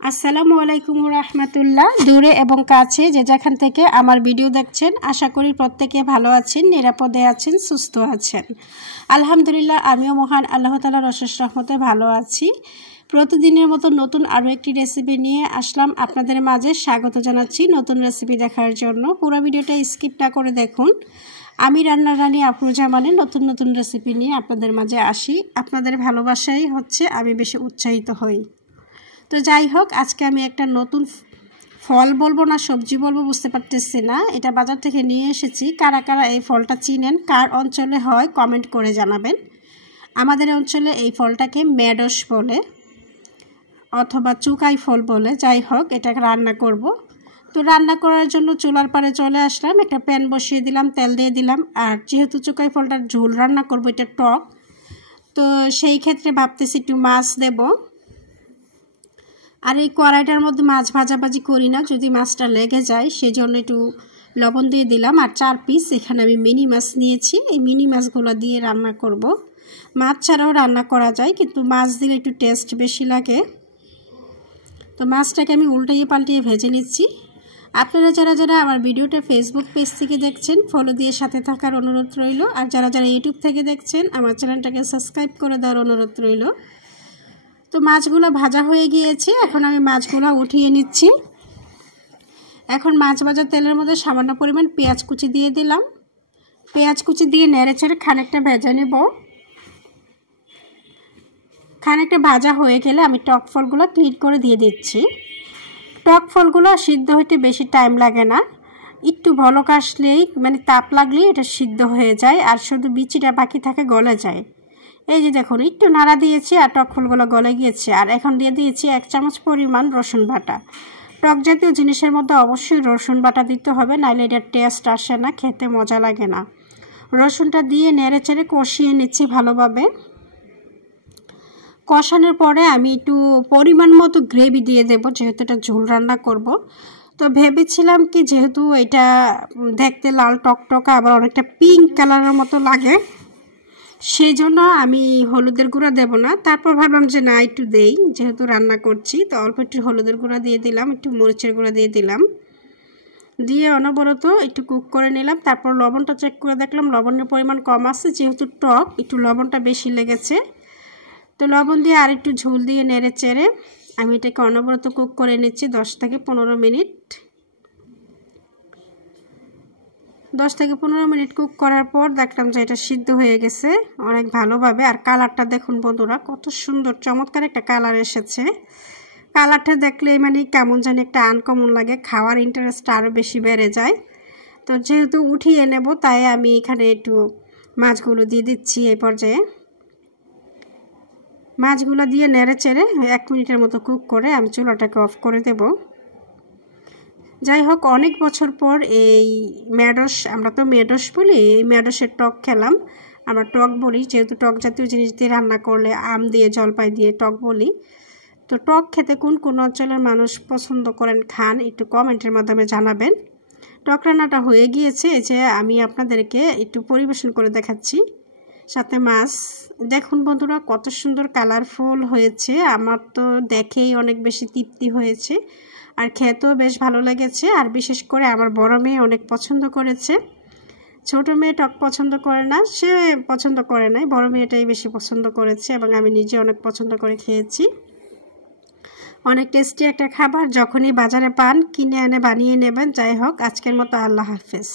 আসসালামু আলাইকুম রাহমাতুল্লাহ। দূরে এবং কাছে যে যেখান থেকে আমার ভিডিও দেখছেন, আশা করি প্রত্যেকে ভালো আছেন, নিরাপদে আছেন, সুস্থ আছেন। আলহামদুলিল্লাহ, আমিও মহান আল্লাহ তাআলার অশেষ রহমতে ভালো আছি। প্রতিদিনের মতো নতুন আরও একটি রেসিপি নিয়ে আসলাম আপনাদের মাঝে। স্বাগত জানাচ্ছি নতুন রেসিপি দেখার জন্য। পুরো ভিডিওটা স্কিপ না করে দেখুন। আমি রান্নার রানী আফরোজা মানে নতুন নতুন রেসিপি নিয়ে আপনাদের মাঝে আসি। আপনাদের ভালোবাসাই হচ্ছে আমি বেশি উৎসাহিত হই। তো যাই হোক, আজকে আমি একটা নতুন ফল বলবো না সবজি বলবো বুঝতে পারতেছি না, এটা বাজার থেকে নিয়ে এসেছি। কারা কারা এই ফলটা চিনেন, কার অঞ্চলে হয় কমেন্ট করে জানাবেন। আমাদের অঞ্চলে এই ফলটাকে মেডস বলে অথবা চুকাই ফল বলে। যাই হোক, এটাকে রান্না করব। তো রান্না করার জন্য চুলার পাড়ে চলে আসলাম, একটা প্যান বসিয়ে দিলাম, তেল দিয়ে দিলাম। আর যেহেতু চুকাই ফলটার ঝোল রান্না করব, এটা টক, তো সেই ক্ষেত্রে ভাবতেছি একটু মাছ দেব। আর এই কড়াইটার মধ্যে মাছ ভাজাভাজি করি না, যদি মাছটা লেগে যায় সেজন্য একটু লবণ দিয়ে দিলাম। আর 4 পিস এখানে আমি মিনি মাছ নিয়েছি, এই মিনি মাছগুলো দিয়ে রান্না করব। মাছ ছাড়াও রান্না করা যায়, কিন্তু মাছ দিলে একটু টেস্ট বেশি লাগে। তো মাছটাকে আমি উল্টিয়ে পাল্টিয়ে ভেজে নিচ্ছি। আপনারা যারা যারা আমার ভিডিওটা ফেসবুক পেজ থেকে দেখছেন, ফলো দিয়ে সাথে থাকার অনুরোধ রইল। আর যারা যারা ইউটিউব থেকে দেখছেন, আমার চ্যানেলটাকে সাবস্ক্রাইব করে দেওয়ার অনুরোধ রইল। তো মাছগুলো ভাজা হয়ে গিয়েছে, এখন আমি মাছগুলো উঠিয়ে নিচ্ছি। এখন মাছ ভাজা তেলের মধ্যে সামান্য পরিমাণ পেঁয়াজ কুচি দিয়ে দিলাম। পেঁয়াজ কুচি দিয়ে নেড়েচেড়ে খানিকটা ভেজে নেব। খানিকটা ভাজা হয়ে গেলে আমি টক ফলগুলো ক্লিন করে দিয়ে দিচ্ছি। টক ফলগুলো সিদ্ধ হইতে বেশি টাইম লাগে না, একটু বলক আসলেই মানে তাপ লাগলেই এটা সিদ্ধ হয়ে যায়, আর শুধু বিচিটা বাকি থাকে, গলে যায়। এই যে দেখুন, একটু নাড়া দিয়েছি আর টক ফুলগুলো গলে গিয়েছে। আর এখন দিয়ে দিয়েছি 1 চামচ পরিমাণ রসুন বাটা। টক জাতীয় জিনিসের মধ্যে অবশ্যই রসুন বাটা দিতে হবে, নাহলে এটার টেস্ট আসে না, খেতে মজা লাগে না। রসুনটা দিয়ে নেড়ে চেড়ে কষিয়ে নিচ্ছি ভালোভাবে। কষানোর পরে আমি একটু পরিমাণ মতো গ্রেভি দিয়ে দেব, যেহেতু এটা ঝোল রান্না করব। তো ভেবেছিলাম কি, যেহেতু এটা দেখতে লাল টকটকা আবার অনেকটা পিঙ্ক কালারের মতো লাগে, সেই জন্য আমি হলুদের গুঁড়া দেব না। তারপর ভাবলাম যে না, একটু দেই, যেহেতু রান্না করছি। তো অল্প একটু হলুদের গুঁড়া দিয়ে দিলাম, একটু মরিচের গুঁড়া দিয়ে দিলাম, দিয়ে অনবরত একটু কুক করে নিলাম। তারপর লবণটা চেক করে দেখলাম লবণের পরিমাণ কম আছে, যেহেতু টক একটু লবণটা বেশি লেগেছে। তো লবণ দিয়ে আর একটু ঝোল দিয়ে নেড়ে চেড়ে আমি এটাকে অনবরত কুক করে নিচ্ছি 10 থেকে 15 মিনিট। 10 থেকে 15 মিনিট কুক করার পর দেখলাম যে এটা সিদ্ধ হয়ে গেছে অনেক ভালোভাবে। আর কালারটা দেখুন বন্ধুরা, কত সুন্দর চমৎকার একটা কালার এসেছে। কালারটা দেখলে মানে কেমন জানি একটা আনকমন লাগে, খাওয়ার ইন্টারেস্টটা আরও বেশি বেড়ে যায়। তো যেহেতু উঠিয়ে নেব, তাই আমি এখানে একটু মাছগুলো দিয়ে দিচ্ছি। এই পর্যায়ে মাছগুলো দিয়ে নেড়ে চেড়ে 1 মিনিটের মতো কুক করে আমি চুলাটাকে অফ করে দেব। যাই হোক, অনেক বছর পর এই মেডস, আমরা তো মেডস বলি, এই মেডসের টক খেলাম। আমরা টক বলি, যেহেতু টক জাতীয় জিনিস দিয়ে রান্না করলে আম দিয়ে জলপাই দিয়ে টক বলি। তো টক খেতে কোন কোন অঞ্চলের মানুষ পছন্দ করেন, খান, একটু কমেন্টের মাধ্যমে জানাবেন। টক রান্নাটা হয়ে গিয়েছে, যে আমি আপনাদেরকে একটু পরিবেশন করে দেখাচ্ছি সাথে মাছ। দেখুন বন্ধুরা, কত সুন্দর কালারফুল হয়েছে, আমার তো দেখেই অনেক বেশি তৃপ্তি হয়েছে, আর খেতেও বেশ ভালো লেগেছে। আর বিশেষ করে আমার বড় মেয়ে অনেক পছন্দ করেছে। ছোট মেয়ে টক পছন্দ করে না, সে পছন্দ করে নাই, বড় মেয়েটাই বেশি পছন্দ করেছে, এবং আমি নিজে অনেক পছন্দ করে খেয়েছি। অনেক টেস্টি একটা খাবার, যখনই বাজারে পান কিনে এনে বানিয়ে নেবেন। যাই হোক, আজকের মতো আল্লাহ হাফেজ।